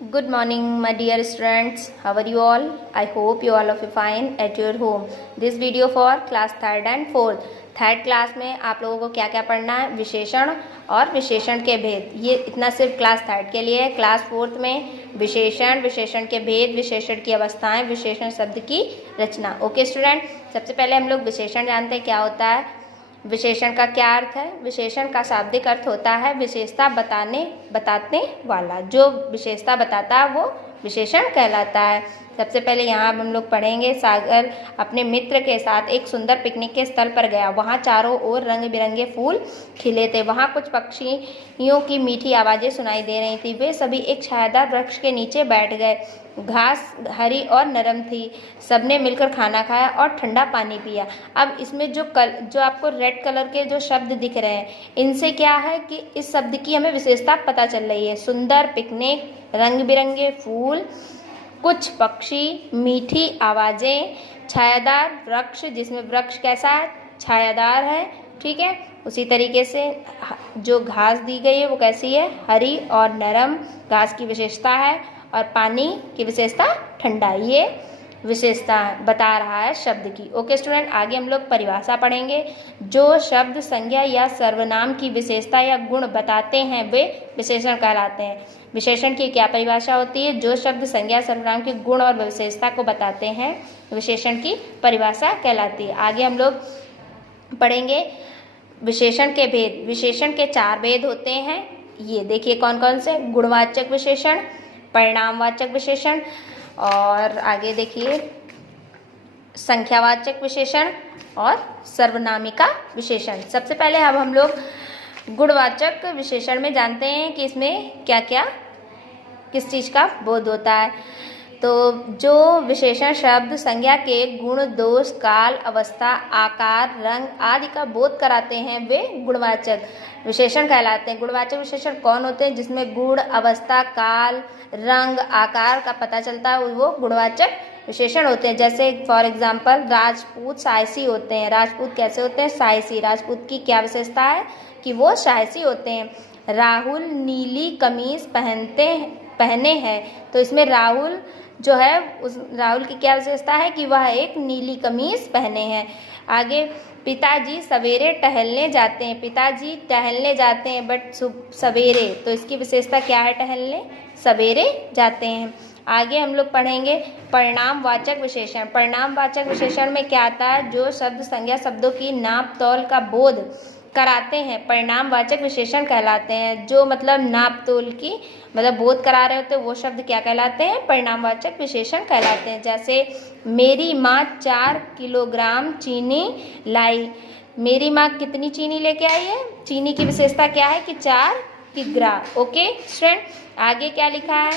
Good morning, my dear students. How are you all? I hope you all are fine at your home. This video for class third and fourth. Third class में आप लोगों को क्या क्या पढ़ना है? विशेषण और विशेषण के भेद। ये इतना सिर्फ क्लास थर्ड के लिए है। क्लास फोर्थ में विशेषण, विशेषण के भेद, विशेषण की अवस्थाएं, विशेषण शब्द की रचना। ओके स्टूडेंट, सबसे पहले हम लोग विशेषण जानते हैं क्या होता है। विशेषण का क्या अर्थ है? विशेषण का शाब्दिक अर्थ होता है विशेषता बताने वाला। जो विशेषता बताता है वो विशेषण कहलाता है। सबसे पहले यहाँ हम लोग पढ़ेंगे, सागर अपने मित्र के साथ एक सुंदर पिकनिक के स्थल पर गया। वहाँ चारों ओर रंग बिरंगे फूल खिले थे। वहाँ कुछ पक्षियों की मीठी आवाज़ें सुनाई दे रही थी। वे सभी एक छायादार वृक्ष के नीचे बैठ गए। घास हरी और नरम थी। सबने मिलकर खाना खाया और ठंडा पानी पिया। अब इसमें जो आपको रेड कलर के जो शब्द दिख रहे हैं, इनसे क्या है कि इस शब्द की हमें विशेषता पता चल रही है। सुंदर पिकनिक, रंग बिरंगे फूल, कुछ पक्षी, मीठी आवाज़ें, छायादार वृक्ष, जिसमें वृक्ष कैसा है? छायादार है। ठीक है, उसी तरीके से जो घास दी गई है वो कैसी है? हरी और नरम घास की विशेषता है। और पानी की विशेषता ठंडा। ये विशेषता बता रहा है शब्द की। ओके स्टूडेंट, आगे हम लोग परिभाषा पढ़ेंगे। जो शब्द संज्ञा या सर्वनाम की विशेषता या गुण बताते हैं वे विशेषण कहलाते हैं। विशेषण की क्या परिभाषा होती है? जो शब्द संज्ञा सर्वनाम के गुण और विशेषता को बताते हैं विशेषण की परिभाषा कहलाती है। आगे हम लोग पढ़ेंगे विशेषण के भेद। विशेषण के 4 भेद होते हैं। ये देखिए कौन कौन से? गुणवाचक विशेषण, परिणामवाचक विशेषण, और आगे देखिए संख्यावाचक विशेषण और सर्वनामिका विशेषण। सबसे पहले अब हम लोग गुणवाचक विशेषण में जानते हैं कि इसमें क्या क्या किस चीज़ का बोध होता है। तो जो विशेषण शब्द संज्ञा के गुण, दोष, काल, अवस्था, आकार, रंग आदि का बोध कराते हैं वे गुणवाचक विशेषण कहलाते हैं। गुणवाचक विशेषण कौन होते हैं? जिसमें गुण, अवस्था, काल, रंग, आकार का पता चलता है वो गुणवाचक विशेषण होते हैं। जैसे फॉर एग्जाम्पल राजपूत साहसी होते हैं। राजपूत कैसे होते हैं? साहसी। राजपूत की क्या विशेषता है? कि वो साहसी होते हैं। राहुल नीली कमीज पहने हैं। तो इसमें राहुल जो है उस राहुल की क्या विशेषता है? कि वह एक नीली कमीज पहने हैं। आगे पिताजी सवेरे टहलने जाते हैं। पिताजी टहलने जाते हैं बट सवेरे, तो इसकी विशेषता क्या है? टहलने सवेरे जाते हैं। आगे हम लोग पढ़ेंगे परिणामवाचक विशेषण। परिणामवाचक विशेषण में क्या आता है? जो शब्द संज्ञा शब्दों की नाप तौल का बोध कराते हैं परिणामवाचक विशेषण कहलाते हैं। जो मतलब नाप तोल की बोध करा रहे होते हैं वो शब्द क्या कहलाते हैं? परिणामवाचक विशेषण कहलाते हैं। जैसे मेरी माँ 4 किलोग्राम चीनी लाई। मेरी माँ कितनी चीनी लेके आई है? चीनी की विशेषता क्या है? कि 4 किग्रा। ओके स्टूडेंट, आगे क्या लिखा है?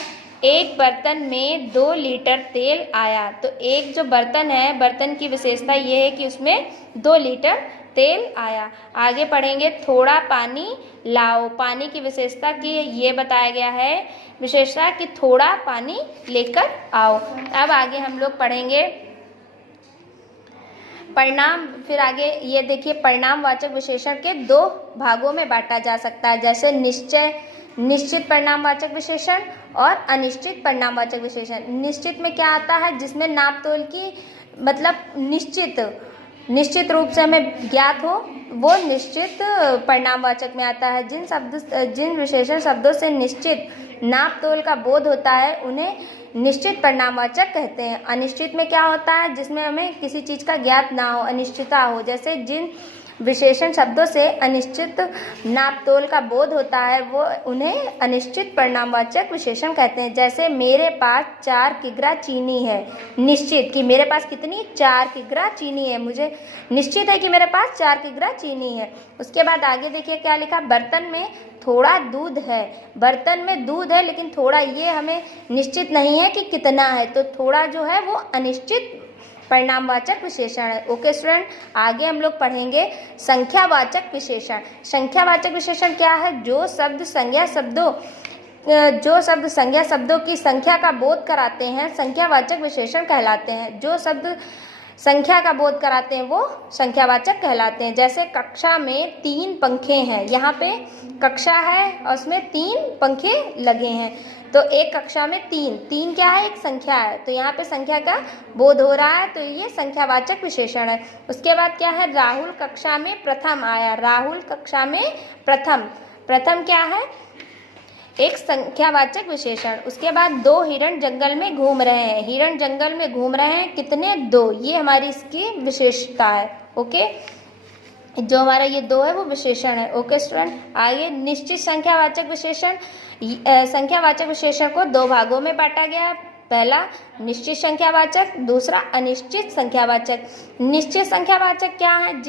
एक बर्तन में 2 लीटर तेल आया। तो एक जो बर्तन है, बर्तन की विशेषता ये है कि उसमें 2 लीटर तेल आया। आगे पढ़ेंगे थोड़ा पानी लाओ। पानी की विशेषता की ये बताया गया है विशेषता कि थोड़ा पानी लेकर आओ। अब आगे हम लोग पढ़ेंगे परिणाम। फिर आगे ये देखिए परिणामवाचक विशेषण के 2 भागों में बांटा जा सकता है। जैसे निश्चित परिणामवाचक विशेषण और अनिश्चित परिणामवाचक विशेषण। निश्चित में क्या आता है? जिसमें नाप तोल की निश्चित रूप से हमें ज्ञात हो वो निश्चित परिणामवाचक में आता है। जिन विशेषण शब्दों से निश्चित नाप तोल का बोध होता है उन्हें निश्चित परिणामवाचक कहते हैं। अनिश्चित में क्या होता है? जिसमें हमें किसी चीज़ का ज्ञात ना हो, अनिश्चितता हो। जैसे जिन विशेषण शब्दों से अनिश्चित नाप तोल का बोध होता है वो उन्हें अनिश्चित परिणामवाचक विशेषण कहते हैं। जैसे मेरे पास 4 किग्रा चीनी है। निश्चित कि मेरे पास कितनी? 4 किग्रा चीनी है। मुझे निश्चित है कि मेरे पास 4 किग्रा चीनी है। उसके बाद आगे देखिए क्या लिखा? बर्तन में थोड़ा दूध है। बर्तन में दूध है लेकिन थोड़ा, ये हमें निश्चित नहीं है कि कितना है। तो थोड़ा जो है वो अनिश्चित परिणामवाचक विशेषण है। ओके स्टूडेंट, आगे हम लोग पढ़ेंगे संख्यावाचक विशेषण। संख्यावाचक विशेषण क्या है? जो शब्द संज्ञा शब्दों की संख्या का बोध कराते हैं संख्यावाचक विशेषण कहलाते हैं। जो शब्द संख्या का बोध कराते हैं वो संख्यावाचक कहलाते हैं। जैसे कक्षा में 3 पंखे हैं, यहाँ पे कक्षा है और उसमें 3 पंखे लगे हैं, तो एक कक्षा में 3 क्या है, एक संख्या है, तो यहाँ पे संख्या का बोध हो रहा है, तो ये संख्यावाचक विशेषण है। उसके बाद क्या है, राहुल कक्षा में प्रथम आया। राहुल कक्षा में प्रथम क्या है, एक संख्यावाचक विशेषण। उसके बाद 2 हिरण जंगल में घूम रहे हैं। हिरण जंगल में घूम रहे हैं, कितने, 2, ये हमारी इसकी विशेषता है। ओके, जो हमारा ये 2 है वो विशेषण है। ओके स्टूडेंट, आगे निश्चित संख्यावाचक विशेषण। संख्यावाचक विशेषण को 2 भागों में बांटा गया है। पहला निश्चित संख्यावाचक, दूसरा अनिश्चित संख्यावाचक। निश्चित संख्यावाचक क्या है,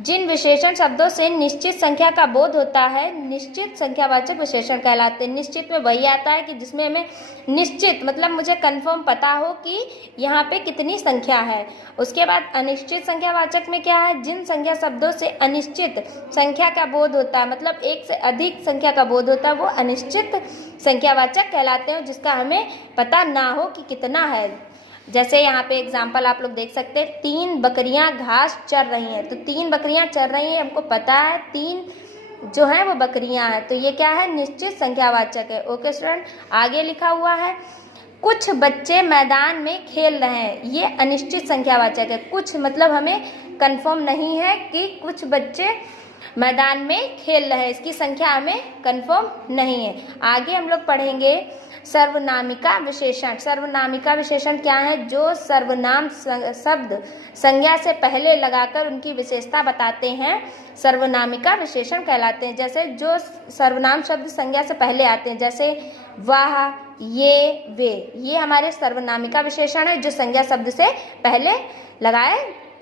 जिन विशेषण शब्दों से निश्चित संख्या का बोध होता है निश्चित संख्यावाचक विशेषण कहलाते हैं। निश्चित में वही आता है कि जिसमें हमें निश्चित मतलब मुझे कंफर्म पता हो कि यहाँ पे कितनी संख्या है। उसके बाद अनिश्चित संख्यावाचक में क्या है, जिन संख्या शब्दों से अनिश्चित संख्या का बोध होता है, मतलब एक से अधिक संख्या का बोध होता है, वो अनिश्चित संख्यावाचक कहलाते हैं, जिसका हमें पता ना हो कि कितना है। जैसे यहाँ पे एग्जाम्पल आप लोग देख सकते हैं, 3 बकरियां घास चर रही हैं, तो 3 बकरियां चर रही हैं, हमको पता है 3 जो है वो बकरियां हैं, तो ये क्या है, निश्चित संख्यावाचक है। ओके स्टूडेंट, आगे लिखा हुआ है कुछ बच्चे मैदान में खेल रहे हैं, ये अनिश्चित संख्यावाचक है। कुछ मतलब हमें कंफर्म नहीं है कि कुछ बच्चे मैदान में खेल रहे हैं, इसकी संख्या हमें कंफर्म नहीं है। आगे हम लोग पढ़ेंगे सर्वनामिका विशेषण। सर्वनामिका विशेषण क्या है, जो सर्वनाम शब्द संज्ञा से पहले लगाकर उनकी विशेषता बताते हैं, सर्वनामिका विशेषण कहलाते हैं। जैसे जो सर्वनाम शब्द संज्ञा से पहले आते हैं, जैसे वह, ये, वे, ये हमारे सर्वनामिका विशेषण है जो संज्ञा शब्द से पहले लगाए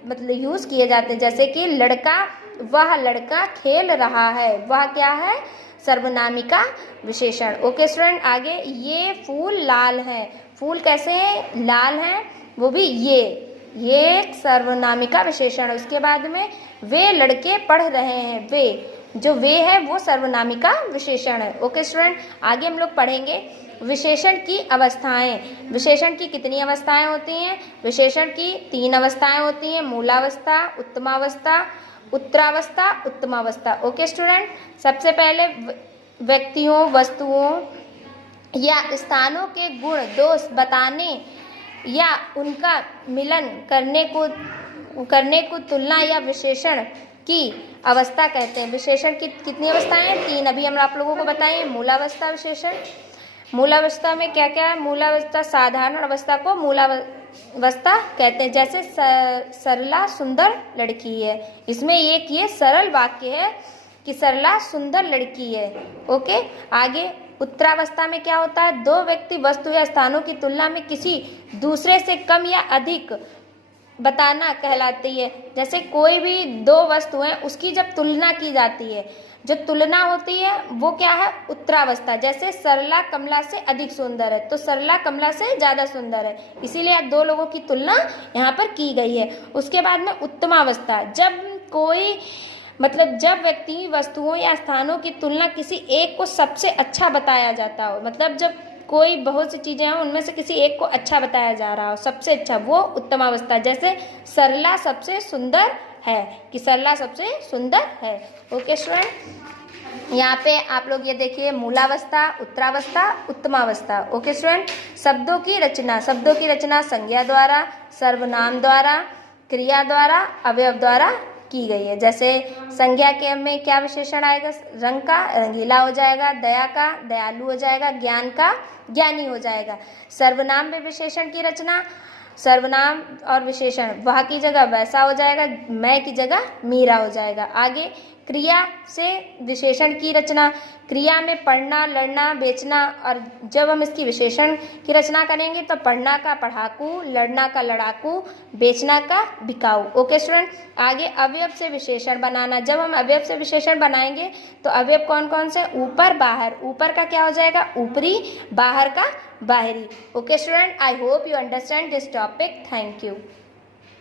मतलब यूज किए जाते हैं। जैसे कि लड़का, वह लड़का खेल रहा है, वह क्या है, सर्वनामिका विशेषण। ओके स्टूडेंट, आगे ये फूल लाल है, फूल कैसे हैं, लाल हैं, वो भी ये एक सर्वनामिका विशेषण है। उसके बाद में वे लड़के पढ़ रहे हैं, वे, जो वे है वो सर्वनामिका विशेषण है। ओके स्टूडेंट, आगे हम लोग पढ़ेंगे विशेषण की अवस्थाएं। विशेषण की कितनी अवस्थाएं होती हैं, विशेषण की 3 अवस्थाएं होती हैं, मूलावस्था, उत्तमावस्था, उत्तरावस्था, उत्तमावस्था। ओके स्टूडेंट, सबसे पहले व्यक्तियों, वस्तुओं या स्थानों के गुण दोष बताने या उनका मिलन करने को तुलना या विशेषण की अवस्था कहते हैं। विशेषण की कितनी अवस्थाएं हैं, 3, अभी हम आप लोगों को बताएं। मूलावस्था विशेषण, मूलावस्था में क्या क्या है, मूलावस्था साधारण अवस्था को मूलावस्था कहते हैं। जैसे सरला सुंदर लड़की है, इसमें एक ये सरल वाक्य है कि सरला सुंदर लड़की है। ओके, आगे उत्तरावस्था में क्या होता है, 2 व्यक्ति, वस्तु या स्थानों की तुलना में किसी दूसरे से कम या अधिक बताना कहलाती है। जैसे कोई भी 2 वस्तु हैं, उसकी जब तुलना की जाती है, जो तुलना होती है वो क्या है, उत्तरावस्था। जैसे सरला कमला से अधिक सुंदर है, तो सरला कमला से ज़्यादा सुंदर है, इसीलिए 2 लोगों की तुलना यहाँ पर की गई है। उसके बाद में उत्तमावस्था, जब कोई मतलब जब व्यक्ति, वस्तुओं या स्थानों की तुलना किसी एक को सबसे अच्छा बताया जाता हो, मतलब जब कोई बहुत सी चीज़ें हैं उनमें से किसी एक को अच्छा बताया जा रहा हो, सबसे अच्छा, वो उत्तमावस्था। जैसे सरला सबसे सुंदर है, कि सरला सबसे सुंदर है। ओके स्टूडेंट, यहाँ पे आप लोग ये देखिए मूलावस्था, उत्तरावस्था, उत्तमावस्था। ओके स्टूडेंट, शब्दों की रचना। शब्दों की रचना संज्ञा द्वारा, सर्वनाम द्वारा, क्रिया द्वारा, अवयव द्वारा की गई है। जैसे संज्ञा के में क्या विशेषण आएगा, रंग का रंगीला हो जाएगा, दया का दयालु हो जाएगा, ज्ञान का ज्ञानी हो जाएगा। सर्वनाम में विशेषण की रचना, सर्वनाम और विशेषण वह की जगह वैसा हो जाएगा, मैं की जगह मीरा हो जाएगा। आगे क्रिया से विशेषण की रचना, क्रिया में पढ़ना, लड़ना, बेचना, और जब हम इसकी विशेषण की रचना करेंगे तो पढ़ना का पढ़ाकू, लड़ना का लड़ाकू, बेचना का बिकाऊ। ओके स्टूडेंट, आगे अवयव से विशेषण बनाना। जब हम अवयव से विशेषण बनाएंगे तो अवयव कौन कौन से, ऊपर, बाहर। ऊपर का क्या हो जाएगा, ऊपरी, बाहर का बाहरी। Okay student, I hope you understand this topic. Thank you.